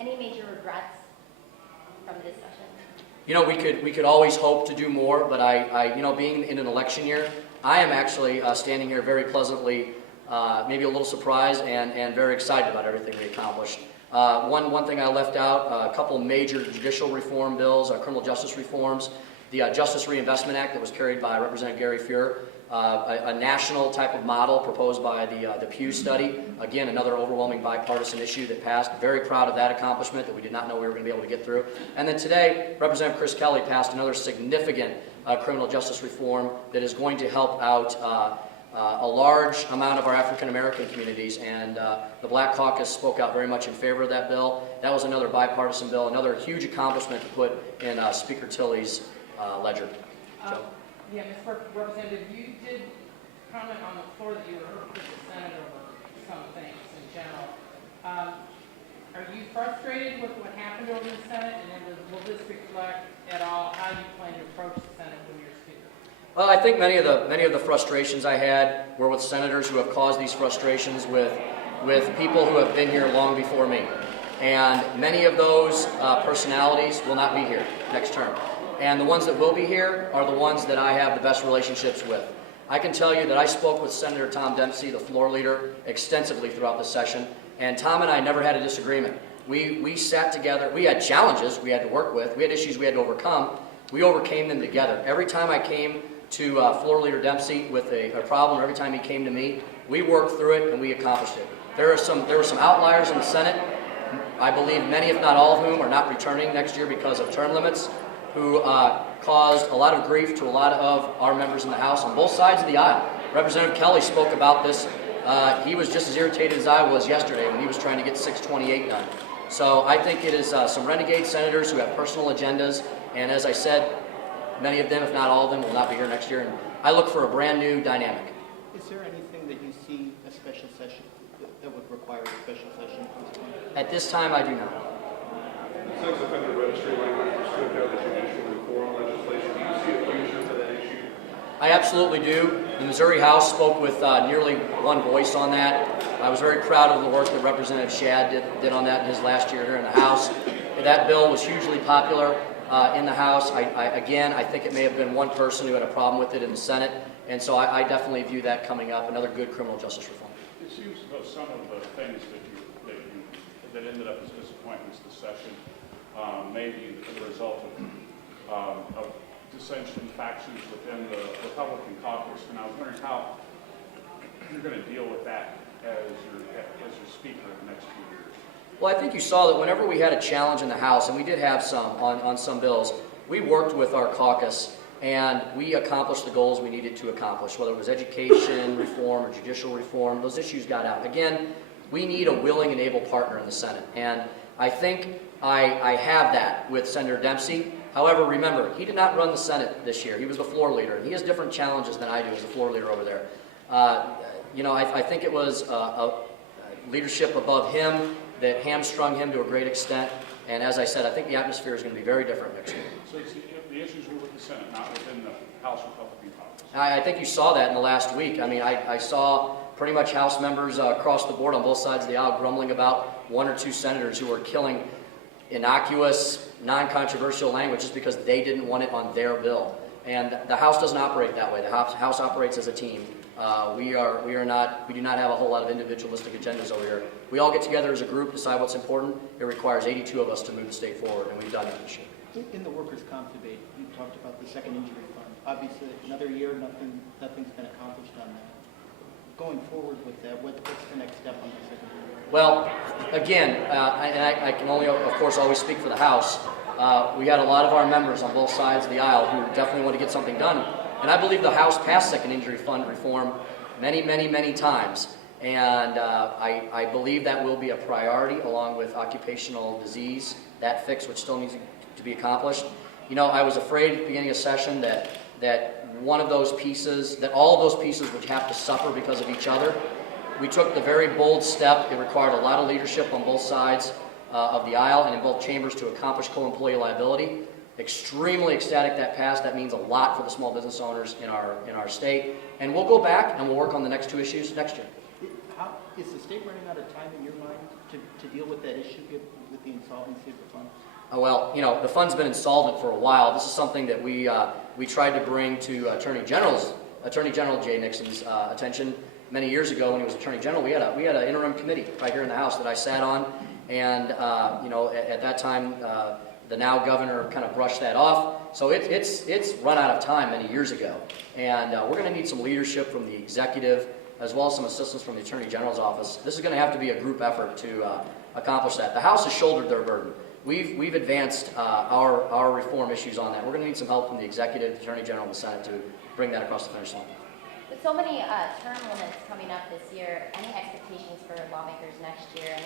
Any major regrets from this session? You know, we could always hope to do more, but you know, being in an election year, I am actually standing here very pleasantly, maybe a little surprised and very excited about everything we accomplished. One thing I left out, a couple major judicial reform bills, criminal justice reforms, the Justice Reinvestment Act that was carried by Representative Gary Fuhr, a national type of model proposed by the Pew study. Again, another overwhelming bipartisan issue that passed. Very proud of that accomplishment that we did not know we were going to be able to get through. And then today, Representative Chris Kelly passed another significant criminal justice reform that is going to help out a large amount of our African American communities, and the Black Caucus spoke out very much in favor of that bill. That was another bipartisan bill, another huge accomplishment to put in Speaker Tilley's ledger. Yeah, Ms. Representative, you did comment on the floor that you were hurt with the Senate over some things in general. Are you frustrated with what happened over the Senate, and then will this reflect at all how you plan to approach the Senate when you're Speaker? Well, I think many of the frustrations I had were with senators who have caused these frustrations with people who have been here long before me. And many of those personalities will not be here next term. And the ones that will be here are the ones that I have the best relationships with. I can tell you that I spoke with Senator Tom Dempsey, the floor leader, extensively throughout the session. And Tom and I never had a disagreement. We sat together. We had challenges we had to work with. We had issues we had to overcome. We overcame them together. Every time I came to Floor Leader Dempsey with a problem, every time he came to me, we worked through it and we accomplished it. There were some outliers in the Senate. I believe many, if not all of whom, are not returning next year because of term limits, who caused a lot of grief to a lot of our members in the House on both sides of the aisle. Representative Kelly spoke about this. He was just as irritated as I was yesterday when he was trying to get 628 done. So I think it is some renegade senators who have personal agendas, and as I said, many of them, if not all of them, will not be here next year, and I look for a brand new dynamic. Is there anything that you see a special session that would require a special session? At this time, I do not. Sex offender registry language was stripped out of the judicial reform legislation. Do you see a future for that issue? I absolutely do. The Missouri House spoke with nearly one voice on that. I was very proud of the work that Representative Shad did on that in his last year here in the House. That bill was hugely popular in the House. Again, I think it may have been one person who had a problem with it in the Senate, and so I definitely view that coming up, another good criminal justice reform. It seems that some of the things that ended up as disappointments this session may be the result of dissension factions within the Republican caucus, and I was wondering how you're going to deal with that as your Speaker in the next few years. Well, I think you saw that whenever we had a challenge in the House, and we did have some on some bills, we worked with our caucus and we accomplished the goals we needed to accomplish, whether it was education reform or judicial reform. Those issues got out. Again, we need a willing and able partner in the Senate, and I think I have that with Senator Dempsey. However, remember, he did not run the Senate this year. He was the floor leader, and he has different challenges than I do as a floor leader over there. You know, I think it was leadership above him that hamstrung him to a great extent. And as I said, I think the atmosphere is going to be very different next year. So the issues were with the Senate, not within the House Republican caucus. I think you saw that in the last week. I mean, I saw pretty much House members across the board on both sides of the aisle grumbling about one or two senators who were killing innocuous, non-controversial language just because they didn't want it on their bill. And the House doesn't operate that way. The House operates as a team. We do not have a whole lot of individualistic agendas over here. We all get together as a group, decide what's important. It requires 82 of us to move the state forward, and we've done that this year. In the workers' comp debate, you talked about the second injury fund. Obviously, another year, nothing's been accomplished on that. Going forward with that, what's the next step on the second injury fund? Well, again, I can only, of course, always speak for the House. We got a lot of our members on both sides of the aisle who definitely want to get something done. And I believe the House passed second injury fund reform many, many, many times. And I believe that will be a priority along with occupational disease, that fix, which still needs to be accomplished. You know, I was afraid at the beginning of session that one of those pieces, that all of those pieces would have to suffer because of each other. We took the very bold step. It required a lot of leadership on both sides of the aisle and in both chambers to accomplish co-employee liability. Extremely ecstatic that passed. That means a lot for the small business owners in our state. And we'll go back and we'll work on the next two issues next year. Is the state running out of time in your mind to deal with that issue with the insolvency? receive the funds? Well, you know, the fund's been insolvent for a while. This is something that we tried to bring to Attorney General Jay Nixon's attention many years ago when he was Attorney General. We had an interim committee right here in the House that I sat on, and you know, at that time, the now governor kind of brushed that off. So it's run out of time many years ago, and we're going to need some leadership from the executive as well as some assistance from the Attorney General's office. This is going to have to be a group effort to accomplish that. The House has shouldered their burden. We've advanced our reform issues on that. We're going to need some help from the executive, the Attorney General, and the Senate to bring that across the finish line. With so many term limits coming up this year, any expectations for lawmakers next year?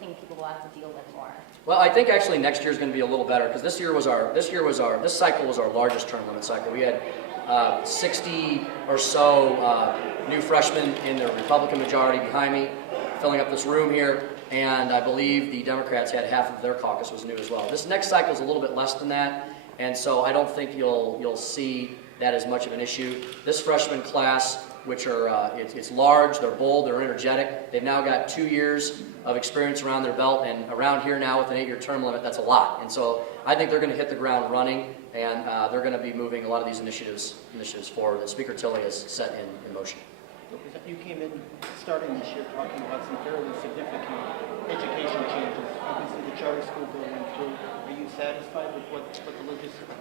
Anything people will have to deal with more? Well, I think actually next year is going to be a little better because this cycle was our largest term limit cycle. We had 60 or so new freshmen in the Republican majority behind me, filling up this room here, and I believe the Democrats had half of their caucus was new as well. This next cycle is a little bit less than that, and so I don't think you'll see that as much of an issue. This freshman class, which are it's large, they're bold, they're energetic. They've now got 2 years of experience around their belt, and around here now with an 8-year term limit, that's a lot. And so I think they're going to hit the ground running, and they're going to be moving a lot of these initiatives forward that Speaker Tilley has set in motion. You came in starting this year talking about some fairly significant education changes. Obviously, the charter school bill went through. Are you satisfied with what the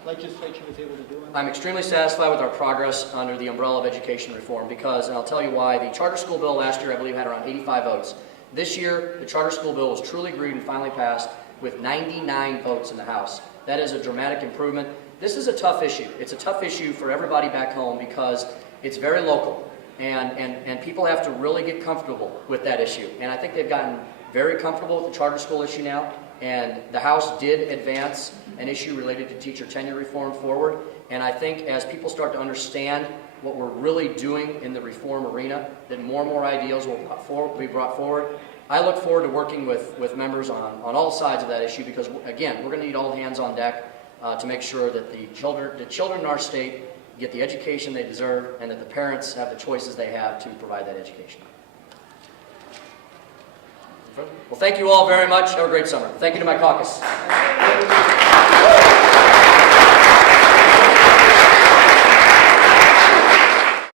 legislature was able to do? I'm extremely satisfied with our progress under the umbrella of education reform because, and I'll tell you why, the charter school bill last year I believe had around 85 votes. This year, the charter school bill was truly agreed and finally passed with 99 votes in the House. That is a dramatic improvement. This is a tough issue. It's a tough issue for everybody back home because it's very local. And people have to really get comfortable with that issue. And I think they've gotten very comfortable with the charter school issue now. And the House did advance an issue related to teacher tenure reform forward. And I think as people start to understand what we're really doing in the reform arena, that more and more ideals will be brought forward. I look forward to working with members on all sides of that issue because, again, we're going to need all hands on deck to make sure that the children in our state get the education they deserve, and that the parents have the choices they have to provide that education. Well, thank you all very much. Have a great summer. Thank you to my caucus.